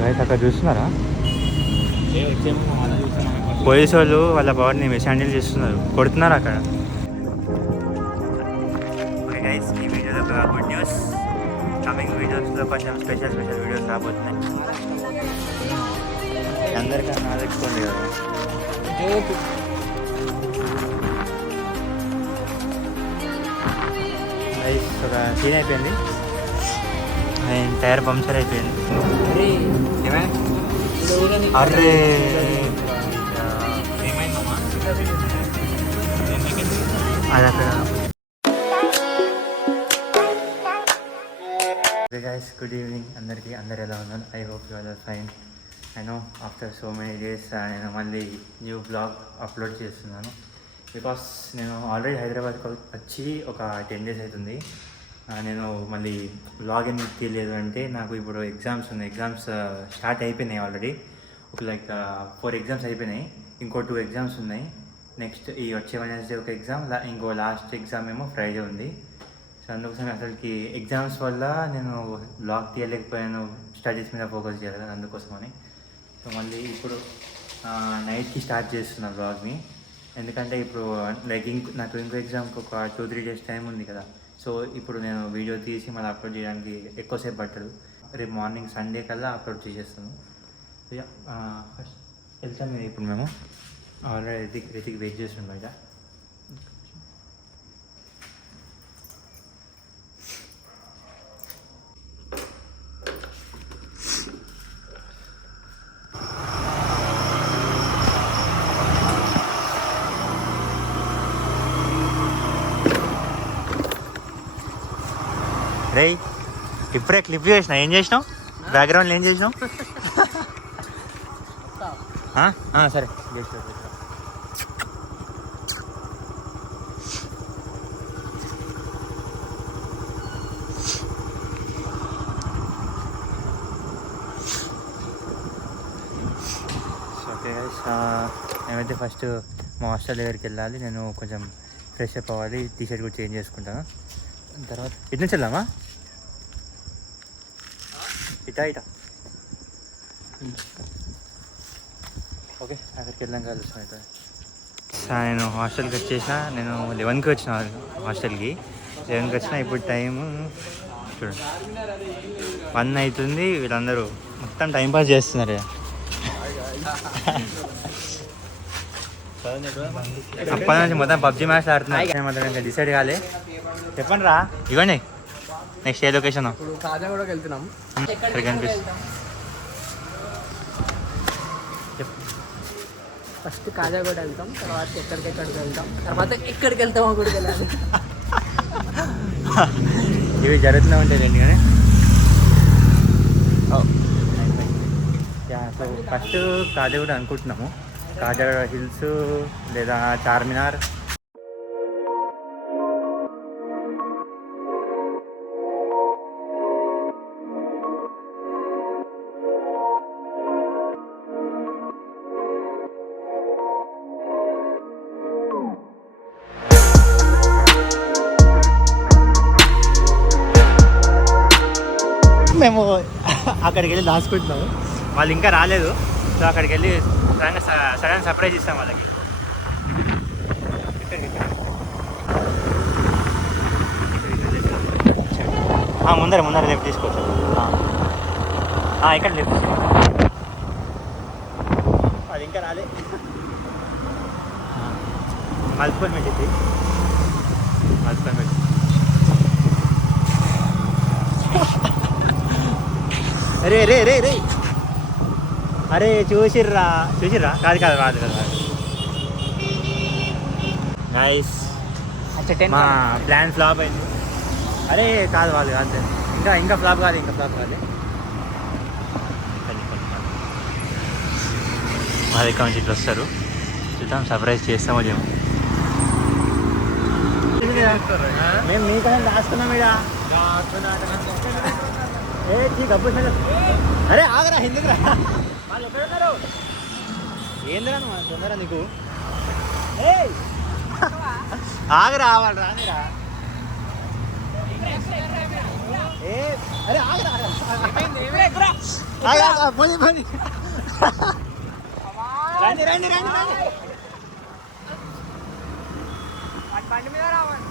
Guys అక్కడ చూస్తున్నారా, police వాళ్ళు వాళ్ళ పవర్ని మిస్హ్యాండిల్ చేస్తున్నారు, కొడుతున్నారు అక్కడ. ఓకే గైస్, ఈ వీడియోలో ఒక గుడ్ న్యూస్. కమింగ్ వీడియోస్లో కొంచెం స్పెషల్ వీడియోస్ రాబోతున్నాయి. అందరికన్నా తెచ్చుకోండి కదా. గైస్ ఒక సీన్ అయిపోయింది, టైర్ పంక్చర్ అయిపోయింది. అరే అది అక్కడ. గైస్ గుడ్ ఈవినింగ్ అందరికీ. అందరు ఎలా ఉన్నారు? I hope you are fine. I know after so many days నేను మళ్ళీ న్యూ బ్లాగ్ అప్లోడ్ చేస్తున్నాను. బికాస్ నేను ఆల్రెడీ హైదరాబాద్కి వచ్చి ఒక 10 days అవుతుంది. నేను మళ్ళీ బ్లాగ్ ఎందుకు తీయలేదు అంటే, నాకు ఇప్పుడు ఎగ్జామ్స్ ఉన్నాయి. ఎగ్జామ్స్ స్టార్ట్ అయిపోయినాయి ఆల్రెడీ. ఒక 4 ఎగ్జామ్స్ అయిపోయినాయి, ఇంకో 2 ఎగ్జామ్స్ ఉన్నాయి. నెక్స్ట్ ఈ వచ్చే వెడ్నెస్డే ఒక ఎగ్జామ్, ఇంకో లాస్ట్ ఎగ్జామ్ ఏమో ఫ్రైడే ఉంది. సో అందుకోసం అసలుకి ఎగ్జామ్స్ వల్ల నేను బ్లాగ్ తీయలేకపోయాను, స్టడీస్ మీద ఫోకస్ చేయాలి కదా, అందుకోసమని. సో మళ్ళీ ఇప్పుడు నైట్కి స్టార్ట్ చేస్తున్నా బ్లాగ్ని. ఎందుకంటే ఇప్పుడు నాకు ఇంకో ఎగ్జామ్కి ఒక 2-3 days టైం ఉంది కదా. సో ఇప్పుడు నేను వీడియో తీసి మళ్ళీ అప్లోడ్ చేయడానికి ఎక్కువసేపు పట్టదు. రేపు మార్నింగ్ సండే కల్లా అప్లోడ్ చేసేస్తాను. ఫస్ట్ వెళ్తాం ఇప్పుడు మేము. ఆల్రెడీ రితిక్ వెయిట్ చేస్తున్నాం బయట. రే ఇప్పుడే క్లిప్ చేసిన, ఏం చేసినావు? బ్యాక్గ్రౌండ్లో ఏం చేసినావు? సరే ఓకే గైస్, మేమైతే ఫస్ట్ మా హాస్టల్ దగ్గరికి వెళ్ళాలి. నేను కొంచెం ఫ్రెష్ అప్ అవ్వాలి, టీషర్ట్ కూడా చేంజ్ చేసుకుంటాను. తర్వాత ఇటు నుంచి వెళ్దామా? ఇటా ఓకే, అక్కడికి వెళ్ళాం కలుస్తాను. అయితే నేను హాస్టల్కి వచ్చేసిన. నేను 11కి వచ్చిన హాస్టల్కి. 11కి వచ్చిన. ఇప్పుడు టైము చూడండి 1 అవుతుంది. వీళ్ళందరూ మొత్తం టైంపాస్ చేస్తున్నారు. అప్పటి నుంచి మొత్తం పబ్జీ మ్యాచ్ ఆడుతున్నారు. మొత్తం ఇంకా డిసైడ్ కాలే. చెప్పండి రా, ఇవ్వండి నెక్స్ట్ ఏ లొకేషన్? కాజాగూడకి వెళ్తున్నాం. ఇక్కడ కనిపిస్తుంది. ఫస్ట్ కాజాగూడ వెళ్తాం, తర్వాత ఎక్కడికి వెళ్తాం, తర్వాత ఎక్కడికి వెళ్తామో కూడా వెళ్ళాలి. ఇవి జరుగుతూనే ఉంటాయి రెండు. కానీ సో ఫస్ట్ కాజాగూడ అనుకుంటున్నాము. కాజాగూడ హిల్స్ లేదా చార్మినార్. మేము అక్కడికి వెళ్ళి దాచుకుంటున్నాము. వాళ్ళు ఇంకా రాలేదు. సో అక్కడికి వెళ్ళి సడన్ సర్ప్రైజ్ ఇస్తాం వాళ్ళకి. ముందర లేపు తీసుకోవచ్చు. ఇక్కడ లేపు. అది ఇంకా రాలే. మల్స్పన్ పెట్టింది. రే రే రే రే అరే చూసిర్రా కాదు గైస్, మా ప్లాన్ ఫ్లాప్ అయింది. అరే కాదు అంతే. ఇంకా ఫ్లాప్ కాదు. మా దగ్గర నుంచి ఇట్లా వస్తారు. చూద్దాం, సర్ప్రైజ్ చేస్తామో ఏమో. మేము మీకన్నా దాచుకున్నాం ఇక. అరే ఆగరా, ఎందుకురా? వాళ్ళు ఎక్కడున్నారు? ఏందిరా తొందర నీకు? ఆగరా, వాళ్ళు రానిరా. బండి మీద రావాలి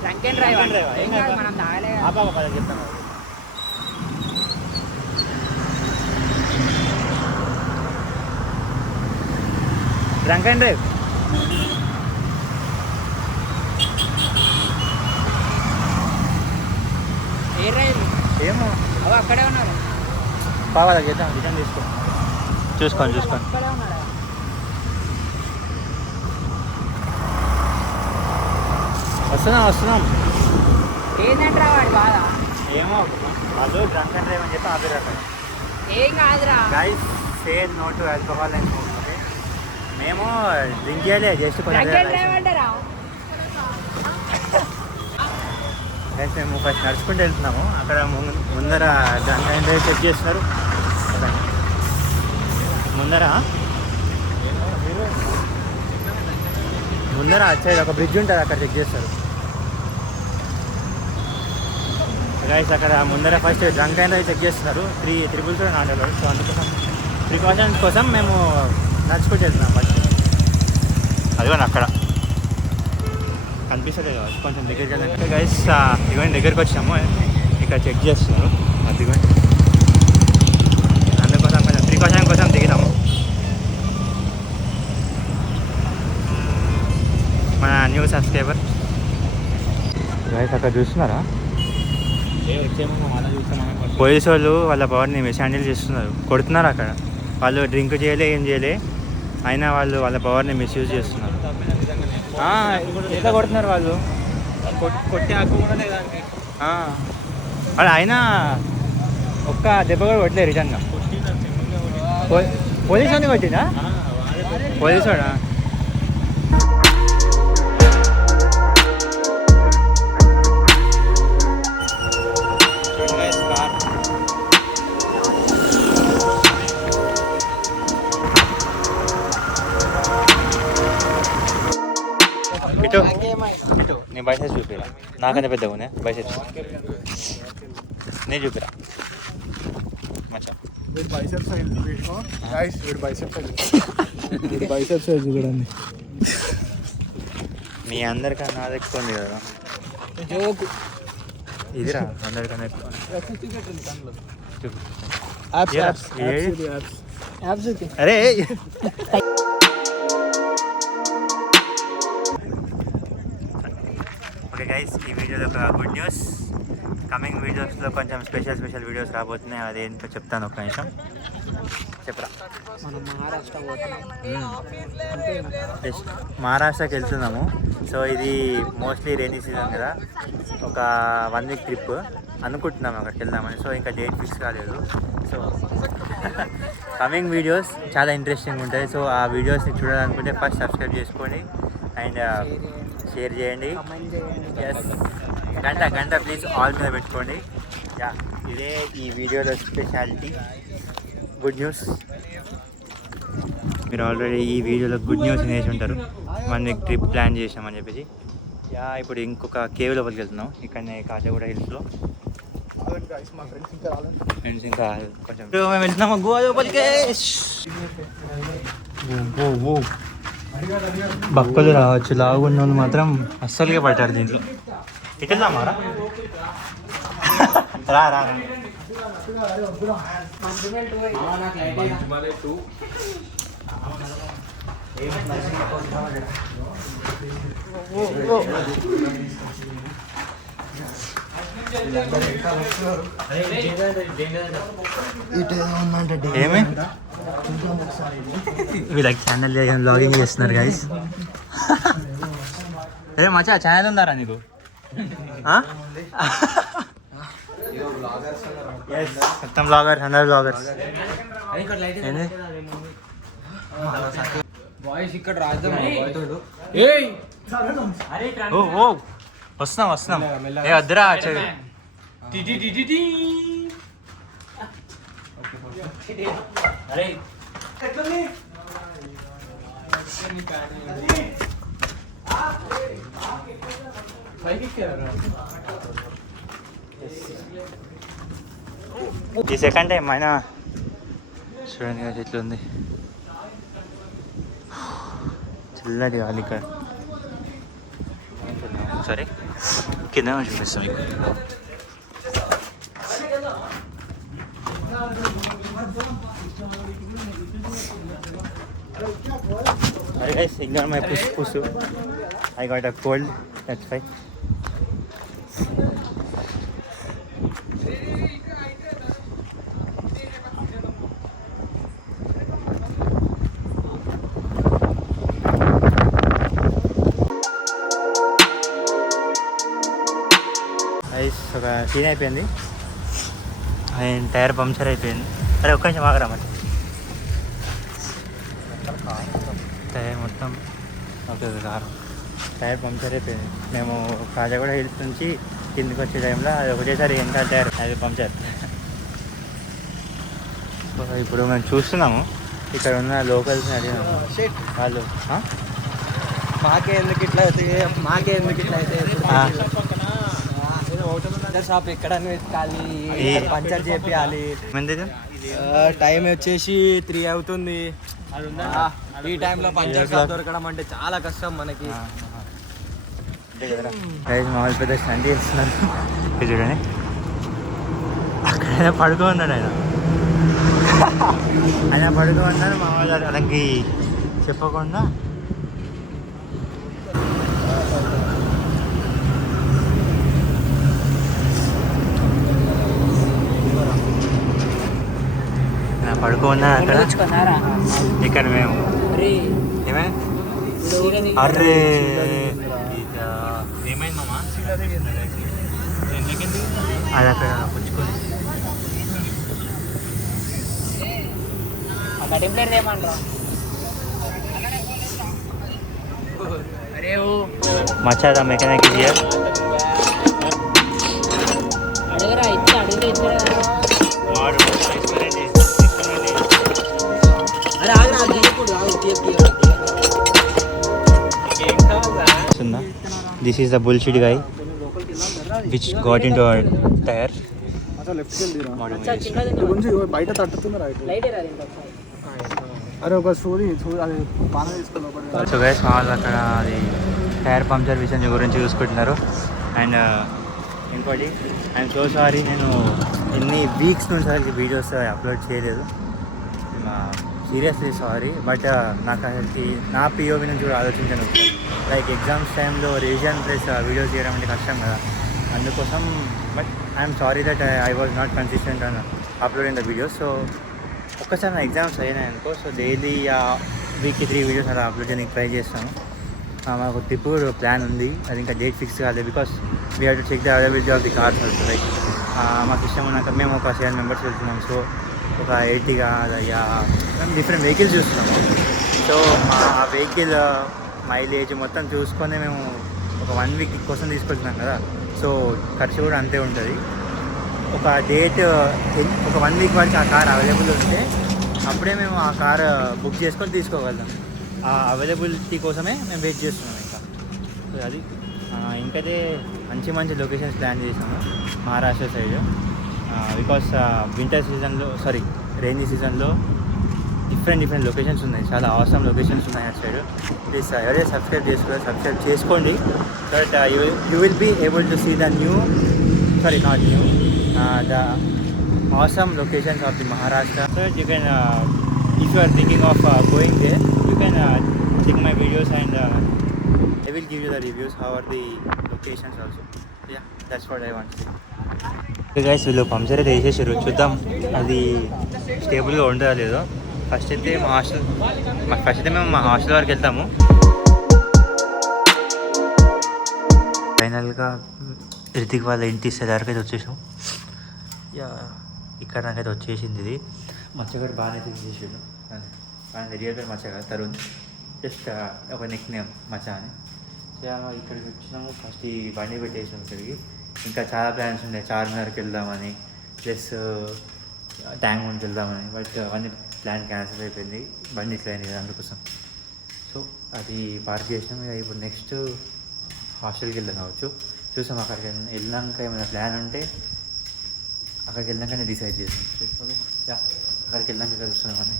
డ్రంక్ అండ్ డ్రైవ్ ఏం కాదు మనం తాగలే చెప్తాను drunk and drive a drive ఏమో అవి అక్కడే ఉన్నారు పావాలా చేద్దాం రిటర్న్ తీసుకో చూసుకోండి అక్కడే ఉన్నాడు వస్తున్నాం ఏంటంటే వాడు బాధ ఏమో వాళ్ళు డ్రంక్ అండ్ డ్రైవ్ అని చెప్పి ఆపేరు అక్కడ ఏం కాదురా guys say no to alcohol and smoke మేము డ్రింక్ చేయలే జస్ట్ డ్రంక్ అండ్ డ్రైవ్ అంటారా గైస్ మేము ఫస్ట్ నడుచుకుంటూ వెళ్తున్నాము అక్కడ ముందర డ్రంక్ అండ్ డ్రైవ్ చెక్ చేస్తున్నారు ముందర అటు సైడ్ ఒక బ్రిడ్జ్ ఉంటుంది అక్కడ చెక్ చేస్తారు గైస్ అక్కడ ముందర first drunk and drive check చేస్తున్నారు 3 ట్రిపుల్స్ నాట్ అలౌడ్ సో అందుకోసం ప్రికాషన్స్ కోసం మేము నడుచుకుంటూ వెళ్తున్నాం ఫస్ట్ అదిగోండి అక్కడ కనిపిస్తుంది కదా కొంచెం దగ్గరికి వెళ్ళండి గైస్ ఇవన్నీ దగ్గరికి వచ్చాము ఇక్కడ చెక్ చేస్తున్నారు అదిగోండి అందుకోసం కొంచెం ప్రికాషన్ కోసం దిగినాము మన న్యూ సబ్స్క్రైబర్ గైస్ అక్కడ చూస్తున్నారా పోలీసు వాళ్ళు వాళ్ళ పవర్ని మిస్హ్యాండిల్ చేస్తున్నారు కొడుతున్నారు అక్కడ వాళ్ళు డ్రింక్ చేయలే ఏం చేయలే అయినా వాళ్ళు వాళ్ళ పవర్ని మిస్యూజ్ చేస్తున్నారు ఎట్లా కొడుతున్నారు వాళ్ళు కొట్టే హక్కు కూడా లేదానికి వాళ్ళు అయినా ఒక్క దెబ్బ కూడా కొట్టలేదు రిటర్న్గా పోలీసు వాడిని కొట్టిందా పోలీసు వాడా ఇటు నీ బైసెప్స్ చూపిరా నాకన్నా పెద్దగా ఉన్నాయి బైసెప్స్ నేను చూపిరా మచ్చా చూడండి మీ అందరికన్నా నాది ఎక్కువ ఉంది కదా ఇదిరా అందరికన్నా ఎక్కువ అరే ఓకే గైస్ ఈ వీడియోలో ఒక గుడ్ న్యూస్ కమింగ్ వీడియోస్లో కొంచెం స్పెషల్ వీడియోస్ రాబోతున్నాయి అది ఏంటో చెప్తాను ఒక నిమిషం చెప్పరా మనం మహారాష్ట్ర మహారాష్ట్రకి వెళ్తున్నాము సో ఇది మోస్ట్లీ రైనీ సీజన్ కదా ఒక 1 వీక్ ట్రిప్ అనుకుంటున్నాము అక్కడికి వెళ్దామని సో ఇంకా డేట్ ఫిక్స్ కాలేదు సో కమింగ్ వీడియోస్ చాలా ఇంట్రెస్టింగ్ ఉంటాయి సో ఆ వీడియోస్ని చూడాలనుకుంటే ఫస్ట్ సబ్స్క్రైబ్ చేసుకోండి అండ్ షేర్ చేయండి ఎస్ గంట ప్లీజ్ ఆల్ మీద పెట్టుకోండి యా ఇదే ఈ వీడియోలో స్పెషాలిటీ గుడ్ న్యూస్ మీరు ఆల్రెడీ ఈ వీడియోలో గుడ్ న్యూస్ వేసి ఉంటారు 1 వీక్ ట్రిప్ ప్లాన్ చేసామని చెప్పేసి యా ఇప్పుడు ఇంకొక కేవ్ లోపలికి వెళ్తున్నాం ఇక్కడనే కాజాగూడ హిల్స్లో ఫ్రెండ్స్ ఇంకా కొంచెం మేము వెళ్తున్నాము గోవా లోపలికి బక్కలు రావచ్చు లావున్న వాళ్ళు మాత్రం అస్సలుగా పట్టారు దీంట్లో ఇటు వెళ్దామారా రా రా ఏమి వీళ్ళకి ఛానల్ బ్లాగింగ్ చేస్తున్నారు గైస్ ఏ మచ్చా ఛానల్ ఉందారా నీకు మొత్తం బ్లాగర్స్ అందరు బ్లాగర్స్ ఏంది ఓ ఓ వస్తున్నాం ఏ వద్దురా అరే ఈ సెకండ్ టైం అయినా చూడండి కదా ఎట్లుంది, చల్లటి గాలి ఇక్కడ. సరే కింద చూపిస్తాం మీకు. Hi guys, ignore my pusu. I got a cold, that's why. Guys, ఒక సీన్ అయిపోయింది అండ్ టైర్ పంక్చర్ అయిపోయింది. అరే ఒక్క నిమిషం ఆగరా మరి. టైర్ మొత్తం ఓకే కారు టైర్ పంక్చర్ అయిపోయింది. మేము కాజాగూడ హిల్స్ నుంచి కిందికి వచ్చే టైంలో అది ఒకటేసారి ఇంకా టైర్ అది పంక్చర్. ఇప్పుడు మేము చూస్తున్నాము ఇక్కడ ఉన్న లోకల్స్ అడిగినాము వాళ్ళు మాకే ఎందుకు ఇట్లా అయితే షాప్ ఎక్కడ వెతకాలి, పంచర్ చేయాలి. టైం వచ్చేసి 3 అవుతుంది. ఈ టైంలో పంచర్ షాప్ దొరకడం అంటే చాలా కష్టం మనకి. మామూలు పెద్ద స్టంట్ చేస్తున్నారు చూడండి. అక్కడ పడుకో ఉన్నాడు ఆయన పడుకో ఉన్నాడు. మామూలు అతనికి చెప్పకుండా పడుకున్నాను అక్కడ. ఇక్కడ మేము అర్రే ఏమైందమ్మా అది అక్కడ పుచ్చుకొని మచ్చా the mechanic is here. This is the bullshit guy which got into our tire. బయట తట్టుతుంది అరే ఒక స్టోరీ అది పాన తీసుకున్నాం. సో గైస్ వాళ్ళు అక్కడ అది టైర్ పంక్చర్ విషయం గురించి చూసుకుంటున్నారు. అండ్ ఇంకోటి ఐఎమ్ సో సారీ, నేను ఎన్ని వీక్స్ నుంచి అసలు వీడియోస్ అప్లోడ్ చేయలేదు. Seriously sorry. బట్ నాకు అసలు నా పిఓవి నుంచి కూడా ఆలోచించాను. లైక్ ఎగ్జామ్స్ టైంలో రివిజన్ ప్లస్ వీడియోస్ చేయడం అంటే కష్టం కదా, అందుకోసం. But I'm sorry that I was not consistent on uploading the videos. So ఒక్కసారి నా ఎగ్జామ్స్ అయినాయి అనుకో, సో డైలీ వీక్కి 3 వీడియోస్ అలా అప్లోడ్ చేయడానికి ట్రై చేస్తాను. మాకు ట్రిప్ ప్లాన్ ఉంది, అది ఇంకా డేట్ ఫిక్స్ కాలేదు. Because we have to check the availability of the cars also. Like మాకు ఇష్టం ఉన్నాక మేము ఒక 7 మెంబర్స్ వెళ్తున్నాం. సో ఒక 80 మేము డిఫరెంట్ వెహికల్స్ చూస్తున్నాము. సో ఆ వెహికల్ మైలేజ్ మొత్తం చూసుకొని మేము ఒక 1 వీక్ కోసం తీసుకెళ్తున్నాం కదా. సో ఖర్చు కూడా అంతే ఉంటుంది. ఒక డేట్ ఒక 1 వీక్ వరకు ఆ కార్ అవైలబుల్ ఉంటే అప్పుడే మేము ఆ కార్ బుక్ చేసుకొని తీసుకోగలుగుతాం. ఆ అవైలబిలిటీ కోసమే మేము వెయిట్ చేస్తున్నాం ఇంకా. సో అది ఇంకైతే మంచి లొకేషన్స్ ప్లాన్ చేసాము మహారాష్ట్ర సైడ్. బికాస్ వింటర్ సీజన్లో రైనీ సీజన్లో డిఫరెంట్ లొకేషన్స్ ఉన్నాయి, చాలా అవసరం లొకేషన్స్ ఉన్నాయి అటు సైడ్. ప్లీజ్ ఎవరైతే సబ్స్క్రైబ్ చేసుకోండి. So that you will be able to see the the awesome locations of the Maharashtra. So you can if you are thinking of going there, you can check my videos and I will give you the reviews how are the locations also. Yeah, that's what I want to say. Okay guys, వీళ్ళు puncture అయితే వేసేసారు. చూద్దాం అది స్టేబుల్గా ఉంటుందా లేదో. First అయితే మేము మా హాస్టల్ వరకు వెళ్తాము. ఫైనల్గా రితిక్ వాళ్ళ ఇంటి సెదార్కి అయితే వచ్చేసాం. ఇక్కడ నాకైతే వచ్చేసింది. ఇది మచ్చగాడు బాగానే తీసేసాడు. ఆయన రియల్ పేరు మచ్చగాడు, తరుణ్. జస్ట్ ఒక నిక్ నేమ్ మచ్చా అని. సో ఇక్కడికి వచ్చినాము. ఫస్ట్ ఈ బండి పెట్టేసాము ఇక్కడికి. ఇంకా చాలా ప్లాన్స్ ఉన్నాయి. చార్మినార్కి వెళ్దామని, ప్లస్ ట్యాంక్ బండ్కి వెళ్దామని. బట్ అవన్నీ ప్లాన్ క్యాన్సిల్ అయిపోయింది, బండి ఇట్లా అయింది కదా అందుకోసం. సో అది పార్క్ చేసినాము. ఇప్పుడు నెక్స్ట్ హాస్టల్కి వెళ్ళాం కావచ్చు. చూసాం అక్కడికి వెళ్ళినాక ఏమైనా ప్లాన్ ఉంటే అక్కడికి వెళ్ళాకనే డిసైడ్ చేసాం. ఓకే యా, అక్కడికి వెళ్ళాక కలుస్తున్నామని.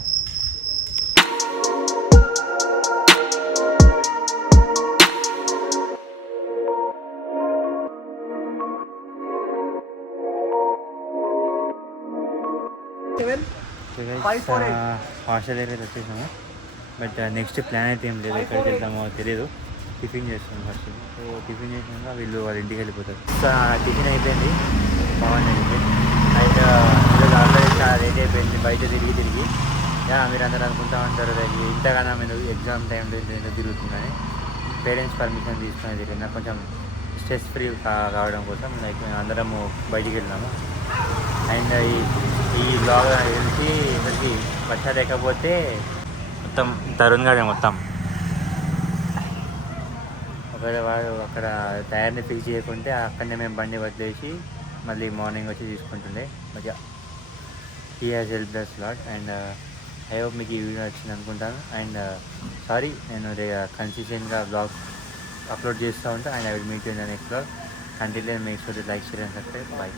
హాస్టల్ ఏరియా వచ్చేసాము. బట్ నెక్స్ట్ ప్లాన్ అయితే ఏం లేదు, ఎక్కడికి వెళ్తామో తెలియదు. టిఫిన్ చేస్తున్నాం ఫస్ట్. సో టిఫిన్ చేసినాక వీళ్ళు వాళ్ళ ఇంటికి వెళ్ళిపోతారు. సో టిఫిన్ అయిపోయింది, బాగుంది అయిపోయింది. అండ్ ఈరోజు ఆల్రెడీ చాలా లేట్ అయిపోయింది బయట తిరిగి. మీరు అందరూ అనుకుంటా ఉంటారు ఇంతగానో మీరు ఎగ్జామ్ టైంలో ఎందుకు తిరుగుతుందని. పేరెంట్స్ పర్మిషన్ తీసుకుని తిరిగిన కొంచెం స్ట్రెస్ ఫ్రీ కావడం కోసం లైక్ మేము అందరము బయటికి వెళ్ళినాము. అండ్ ఈ బ్లాగ్ తెలిసి ఇక్కడికి వచ్చా లేకపోతే మొత్తం తరుణ్ గాడే మొత్తం. ఒకవేళ వాడు అక్కడ టైర్ని ఫిక్స్ చేయకుంటే అక్కడనే మేము బండి వదిలేసి మళ్ళీ మార్నింగ్ వచ్చి తీసుకుంటుండే. But he has help thus lot. And I hope మీకు ఈ వీడియో వచ్చింది అనుకుంటాను. అండ్ సారీ, నేను కన్సిస్టెంట్గా బ్లాగ్ అప్లోడ్ చేస్తూ ఉంటాను. And I will meet you in the next blog. Until then make sure to like, share and subscribe. Bye.